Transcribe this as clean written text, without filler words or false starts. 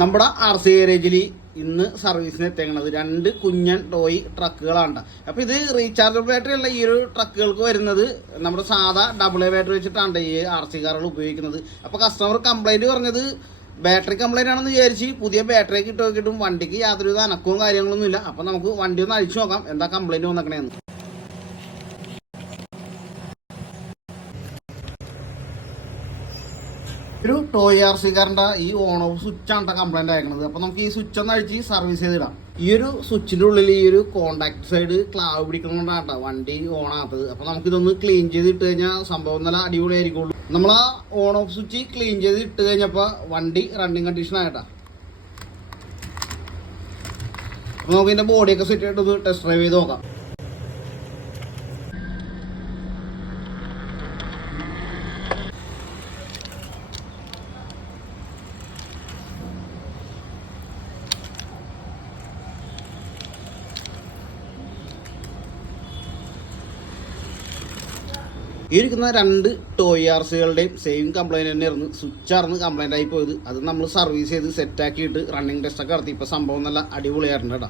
നമ്മുടെ R C ഗാരേജിൽ ഇന്ന് സർവീസിന് എത്തേക്കുന്നത് 2 കുഞ്ഞൻ ടോയ് ട്രക്കുകളാണ്. അപ്പോൾ ഇത് റീചാർജബിൾ ബാറ്ററി ഉള്ള ഈ ഒരു ട്രക്കുകൾക്ക് വരുന്നത് നമ്മുടെ സാധാ AA ബാറ്ററി വെച്ചിട്ടാണ് ഈ ആർ സി കാറുകൾ ഉപയോഗിക്കുന്നത്. അപ്പോൾ കസ്റ്റമർ കംപ്ലൈൻറ്റ് പറഞ്ഞത് ബാറ്ററി കംപ്ലൈൻ്റ് ആണെന്ന് വിചാരിച്ച് പുതിയ ബാറ്ററി ഇട്ട് നോക്കിയിട്ടും വണ്ടിക്ക് യാതൊരുവിധ അനക്കവും കാര്യങ്ങളൊന്നുമില്ല. അപ്പോൾ നമുക്ക് വണ്ടി ഒന്ന് അഴിച്ചു നോക്കാം എന്താ കംപ്ലൈൻറ്റ് വന്നേക്കണേന്ന്. ഒരു ടോയ് ആർ സി കാറിൻ്റെ ഈ ഓൺ ഓഫ് സ്വിച്ചാണ് കംപ്ലൈൻറ്റ് ആയിരിക്കുന്നത്. അപ്പോൾ നമുക്ക് ഈ സ്വിച്ച് ഒന്ന് അഴിച്ച് സർവീസ് ചെയ്തിടാം. ഈ ഒരു സ്വിച്ചിൻ്റെ ഉള്ളിൽ ഈ ഒരു കോണ്ടാക്ട് സൈഡ് ക്ലാവ് പിടിക്കണോണ്ടാണ് വണ്ടി ഓൺ ആകത്തത്. അപ്പോൾ നമുക്കിതൊന്ന് ക്ലീൻ ചെയ്ത് ഇട്ട് കഴിഞ്ഞാൽ സംഭവം നല്ല അടിപൊളിയായിരിക്കുള്ളൂ. നമ്മൾ ആ ഓൺ ഓഫ് സ്വിച്ച് ക്ലീൻ ചെയ്ത് ഇട്ട് കഴിഞ്ഞപ്പോൾ വണ്ടി റണ്ണിങ് കണ്ടീഷൻ ആയിട്ടാ. അപ്പോൾ നമുക്ക് ഇതിൻ്റെ ബോഡിയൊക്കെ സെറ്റ് ആയിട്ടൊന്ന് ടെസ്റ്റ് ഡ്രൈവ് ചെയ്ത് നോക്കാം. ഈ ഇരിക്കുന്ന 2 ടോയ് ആർ സികളുടെയും സെയിം കംപ്ലൈൻറ്റ് തന്നെയായിരുന്നു. സ്വിച്ചായിരുന്നു കംപ്ലൈൻ്റ് ആയി പോയത്. അത് നമ്മൾ സർവീസ് ചെയ്ത് സെറ്റാക്കിയിട്ട് റണ്ണിങ് ടെസ്റ്റൊക്കെ നടത്തി. ഇപ്പോൾ സംഭവം നല്ല അടിപൊളിയായിട്ടുണ്ട് കേട്ടോ.